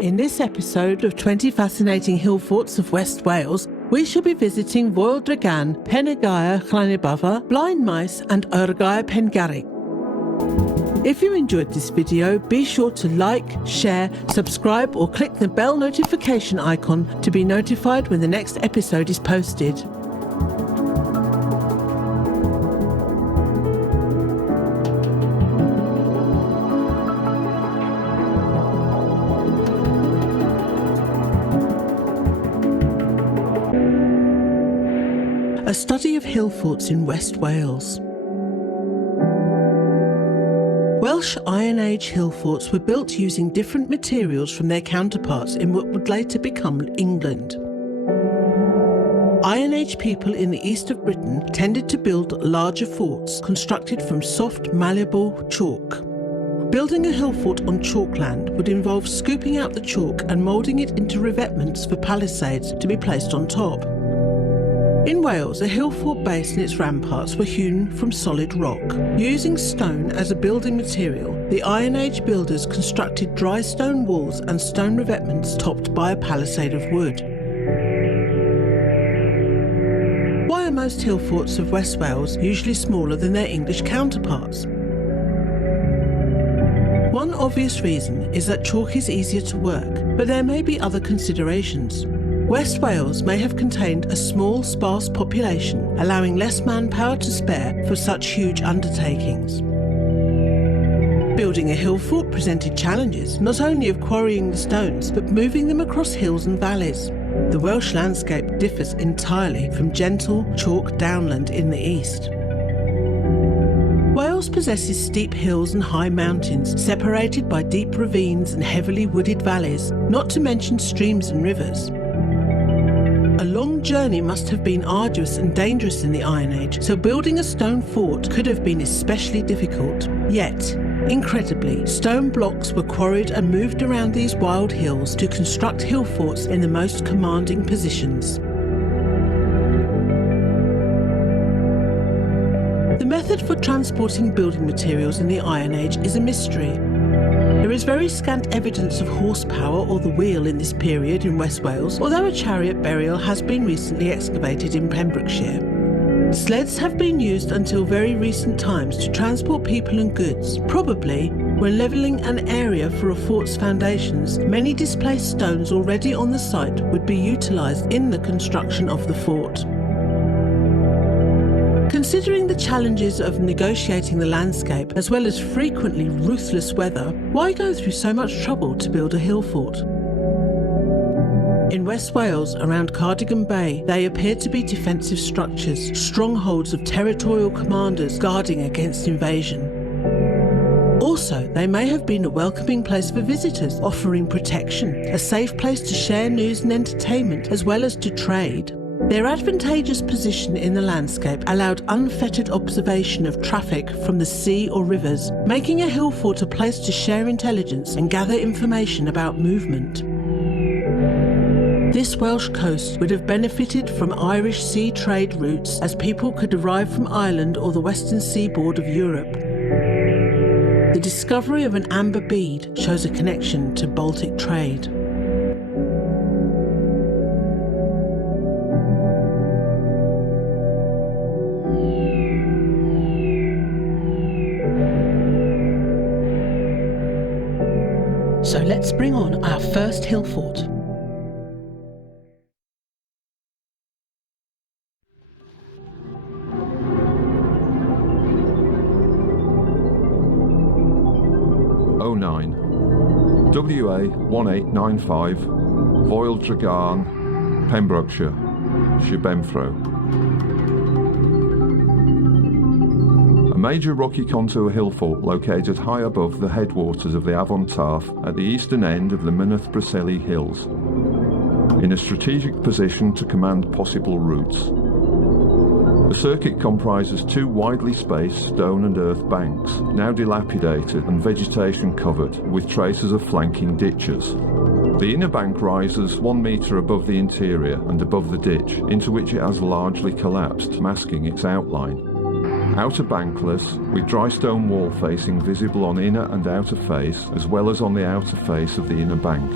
In this episode of 20 Fascinating Hillforts of West Wales, we shall be visiting Foel Dragan, Penygaya Llanybava, Blind Mice and Yrgaya Pengarrig. If you enjoyed this video, be sure to like, share, subscribe or click the bell notification icon to be notified when the next episode is posted. A study of Hillforts in West Wales. Welsh Iron Age Hillforts were built using different materials from their counterparts in what would later become England. Iron Age people in the east of Britain tended to build larger forts constructed from soft, malleable chalk. Building a hillfort on chalkland would involve scooping out the chalk and moulding it into revetments for palisades to be placed on top. In Wales, a hillfort base and its ramparts were hewn from solid rock. Using stone as a building material, the Iron Age builders constructed dry stone walls and stone revetments topped by a palisade of wood. Why are most hillforts of West Wales usually smaller than their English counterparts? One obvious reason is that chalk is easier to work, but there may be other considerations. West Wales may have contained a small, sparse population, allowing less manpower to spare for such huge undertakings. Building a hillfort presented challenges, not only of quarrying the stones, but moving them across hills and valleys. The Welsh landscape differs entirely from gentle, chalk downland in the east. Wales possesses steep hills and high mountains, separated by deep ravines and heavily wooded valleys, not to mention streams and rivers. A long journey must have been arduous and dangerous in the Iron Age, so building a stone fort could have been especially difficult. Yet, incredibly, stone blocks were quarried and moved around these wild hills to construct hillforts in the most commanding positions. The method for transporting building materials in the Iron Age is a mystery. There is very scant evidence of horsepower or the wheel in this period in West Wales, although a chariot burial has been recently excavated in Pembrokeshire. Sleds have been used until very recent times to transport people and goods. Probably, when levelling an area for a fort's foundations, many displaced stones already on the site would be utilised in the construction of the fort. Considering the challenges of negotiating the landscape, as well as frequently ruthless weather, why go through so much trouble to build a hillfort? In West Wales, around Cardigan Bay, they appear to be defensive structures, strongholds of territorial commanders guarding against invasion. Also, they may have been a welcoming place for visitors, offering protection, a safe place to share news and entertainment, as well as to trade. Their advantageous position in the landscape allowed unfettered observation of traffic from the sea or rivers, making a hillfort a place to share intelligence and gather information about movement. This Welsh coast would have benefited from Irish sea trade routes, as people could arrive from Ireland or the western seaboard of Europe. The discovery of an amber bead shows a connection to Baltic trade. So let's bring on our first hillfort. WA 1895, Foel Dragan, Pembrokeshire, Shibemfro. A major rocky contour hillfort located high above the headwaters of the Avon Tarf at the eastern end of the Mynydd Bryseli Hills, in a strategic position to command possible routes. The circuit comprises two widely spaced stone and earth banks, now dilapidated and vegetation covered, with traces of flanking ditches. The inner bank rises 1 metre above the interior and above the ditch, into which it has largely collapsed, masking its outline. outer bankless, with dry stone wall facing visible on inner and outer face, as well as on the outer face of the inner bank.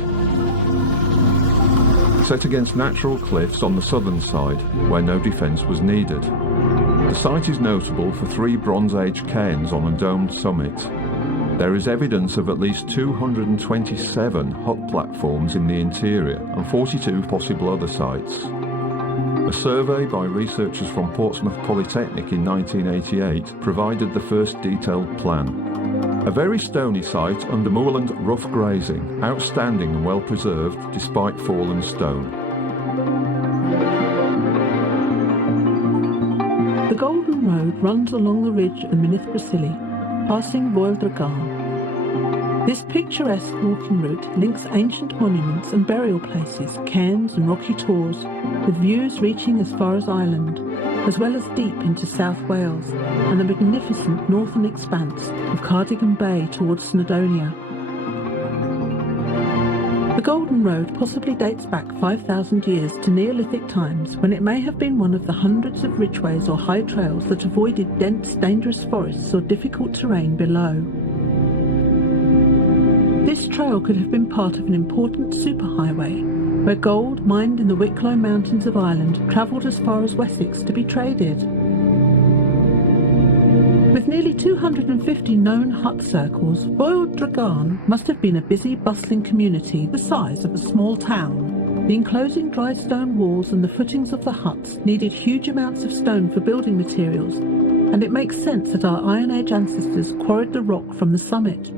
Set against natural cliffs on the southern side, where no defence was needed. The site is notable for 3 Bronze Age cairns on a domed summit. There is evidence of at least 227 hut platforms in the interior and 42 possible other sites. A survey by researchers from Portsmouth Polytechnic in 1988 provided the first detailed plan. A very stony site under moorland rough grazing, outstanding and well preserved despite fallen stone. The Golden Road runs along the ridge of Mynydd Brasili, passing Foel Dragan. This picturesque walking route links ancient monuments and burial places, cairns and rocky tors, with views reaching as far as Ireland, as well as deep into South Wales and the magnificent northern expanse of Cardigan Bay towards Snowdonia. The Golden Road possibly dates back 5,000 years to Neolithic times, when it may have been one of the hundreds of ridgeways or high trails that avoided dense, dangerous forests or difficult terrain below. This trail could have been part of an important superhighway, where gold mined in the Wicklow Mountains of Ireland travelled as far as Wessex to be traded. With nearly 250 known hut circles, Foel Dragan must have been a busy, bustling community the size of a small town. The enclosing dry stone walls and the footings of the huts needed huge amounts of stone for building materials, and it makes sense that our Iron Age ancestors quarried the rock from the summit.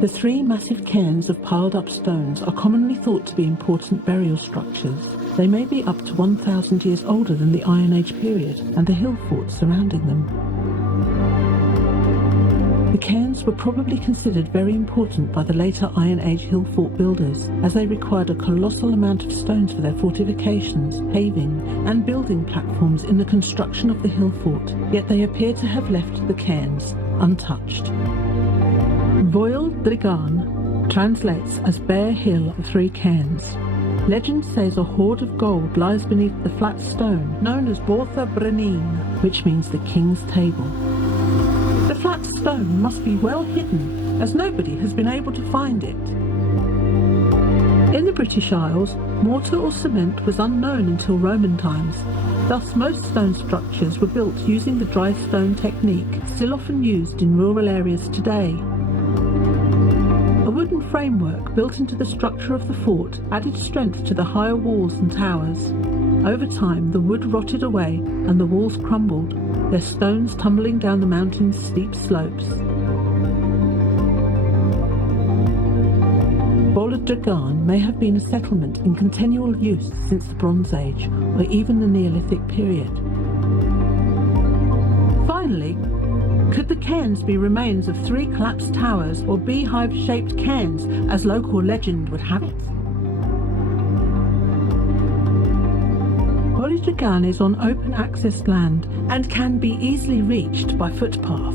The 3 massive cairns of piled-up stones are commonly thought to be important burial structures. They may be up to 1,000 years older than the Iron Age period and the Hillforts surrounding them. The cairns were probably considered very important by the later Iron Age Hillfort builders, as they required a colossal amount of stones for their fortifications, paving and building platforms in the construction of the Hillfort, yet they appear to have left the cairns untouched. Foel Dragan translates as Bare Hill of 3 Cairns. Legend says a hoard of gold lies beneath the flat stone known as Bortha Brenin, which means the king's table. The flat stone must be well hidden, as nobody has been able to find it. In the British Isles, mortar or cement was unknown until Roman times. Thus, most stone structures were built using the dry stone technique, still often used in rural areas today. A wooden framework built into the structure of the fort added strength to the higher walls and towers. Over time, the wood rotted away and the walls crumbled, their stones tumbling down the mountain's steep slopes. Foel Dragan may have been a settlement in continual use since the Bronze Age, or even the Neolithic period. Finally, could the cairns be remains of 3 collapsed towers or beehive-shaped cairns, as local legend would have it? Foel Dragan is on open-access land and can be easily reached by footpath.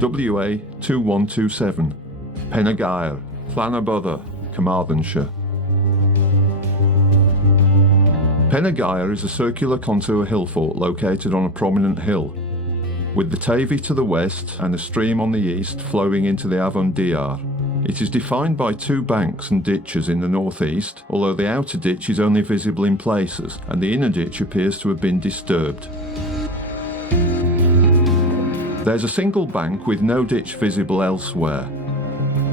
WA 2127, Penagair, Llanybother, Carmarthenshire. Penagair is a circular contour hill fort located on a prominent hill, with the Tavy to the west and a stream on the east flowing into the Avon Dr. It is defined by 2 banks and ditches in the northeast, although the outer ditch is only visible in places and the inner ditch appears to have been disturbed. There's a single bank with no ditch visible elsewhere.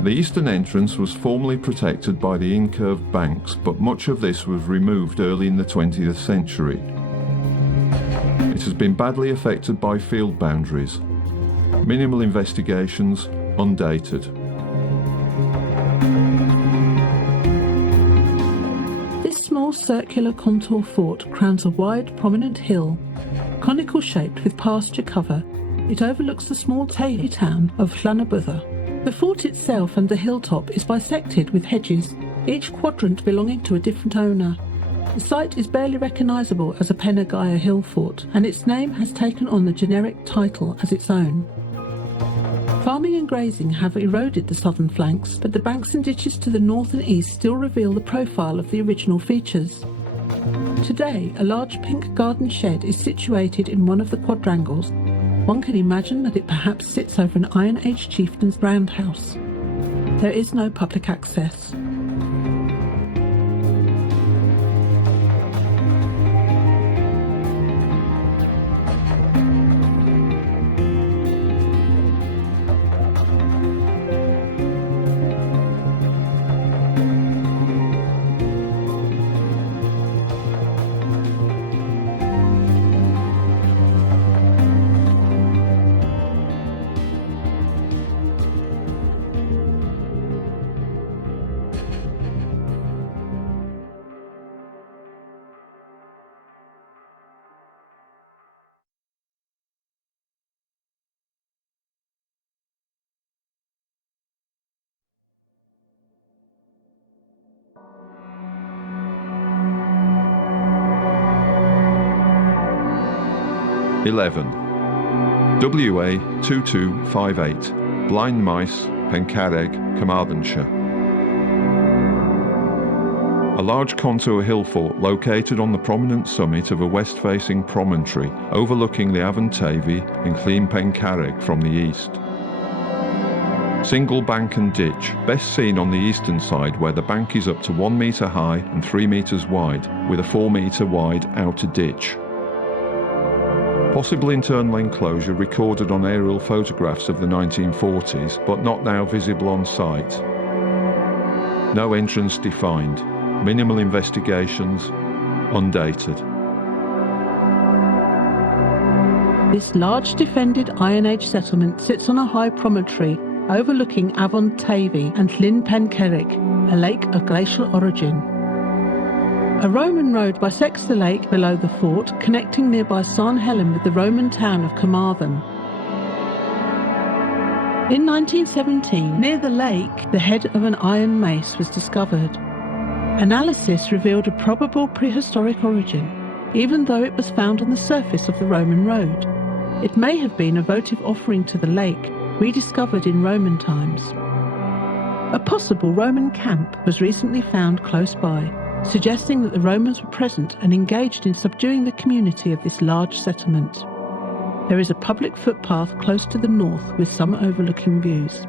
The eastern entrance was formerly protected by the incurved banks, but much of this was removed early in the 20th century. It has been badly affected by field boundaries. Minimal investigations, undated. This small circular contour fort crowns a wide, prominent hill, Conical shaped with pasture cover, it overlooks the small tavy town of Llanybwdr. The fort itself and the hilltop is bisected with hedges, each quadrant belonging to a different owner. The site is barely recognisable as a Penagaya Hillfort, and its name has taken on the generic title as its own. Farming and grazing have eroded the southern flanks, but the banks and ditches to the north and east still reveal the profile of the original features. Today, a large pink garden shed is situated in one of the quadrangles. One can imagine that it perhaps sits over an Iron Age chieftain's roundhouse. There is no public access. WA 2258, Blind Mice, Pencarreg, Carmarthenshire. A large contour hill fort located on the prominent summit of a west-facing promontory overlooking the Avon Tavy and Clean Pencarreg from the east. Single bank and ditch, best seen on the eastern side where the bank is up to 1 metre high and 3 metres wide, with a 4 metre wide outer ditch. Possible internal enclosure recorded on aerial photographs of the 1940s, but not now visible on site. No entrance defined. Minimal investigations. Undated. This large defended Iron Age settlement sits on a high promontory overlooking Avon Tavy and Llyn Pencarreg, a lake of glacial origin. A Roman road bisects the lake below the fort, connecting nearby San Helen with the Roman town of Carmarthen. In 1917, near the lake, the head of an iron mace was discovered. Analysis revealed a probable prehistoric origin, even though it was found on the surface of the Roman road. It may have been a votive offering to the lake, rediscovered in Roman times. A possible Roman camp was recently found close by, suggesting that the Romans were present and engaged in subduing the community of this large settlement. There is a public footpath close to the north with some overlooking views.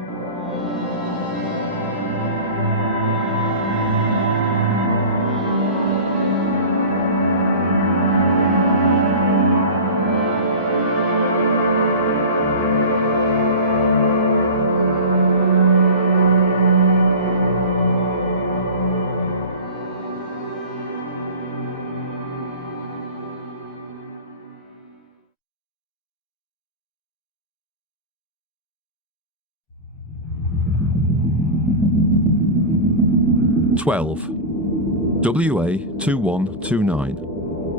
WA 2129,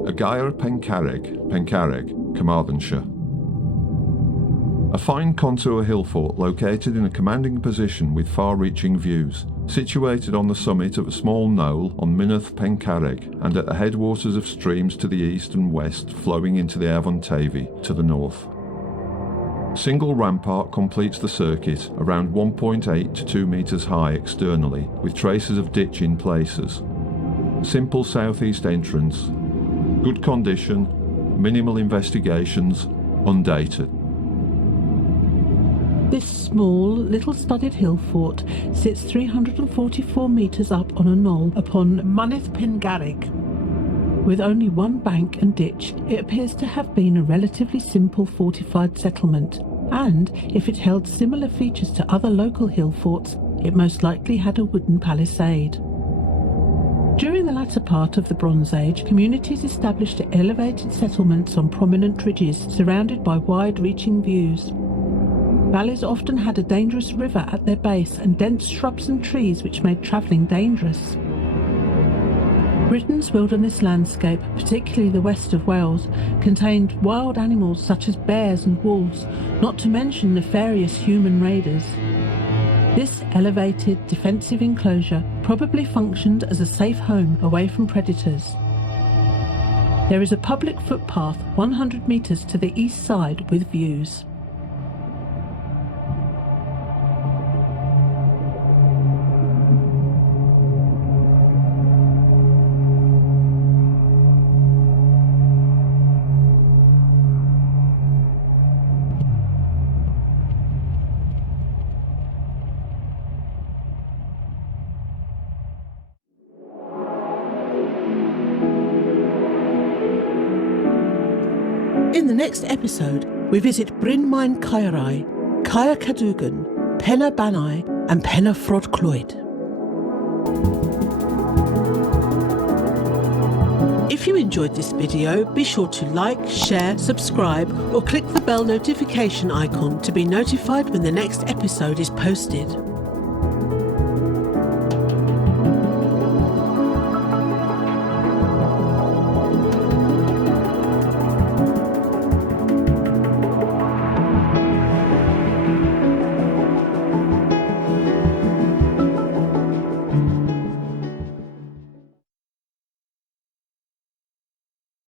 Agair Pencarreg, Carmarthenshire. A fine contour hill fort located in a commanding position with far-reaching views, situated on the summit of a small knoll on Mynydd Pencarreg and at the headwaters of streams to the east and west flowing into the Avon Tavy to the north. Single rampart completes the circuit, around 1.8 to 2 metres high externally, with traces of ditch in places. Simple southeast entrance. Good condition. Minimal investigations. Undated. This small, little studded hill fort sits 344 metres up on a knoll upon Mynydd Pencarreg. With only one bank and ditch, it appears to have been a relatively simple fortified settlement, and if it held similar features to other local hill forts, it most likely had a wooden palisade. During the latter part of the Bronze Age, communities established elevated settlements on prominent ridges surrounded by wide-reaching views. Valleys often had a dangerous river at their base and dense shrubs and trees which made travelling dangerous. Britain's wilderness landscape, particularly the west of Wales, contained wild animals such as bears and wolves, not to mention nefarious human raiders. This elevated defensive enclosure probably functioned as a safe home away from predators. There is a public footpath 100 metres to the east side with views. In the next episode, we visit Bryn Mawr Caerau, Caer Cadogan, Penna Bannau and Penna Frod Clwyd. If you enjoyed this video, be sure to like, share, subscribe or click the bell notification icon to be notified when the next episode is posted.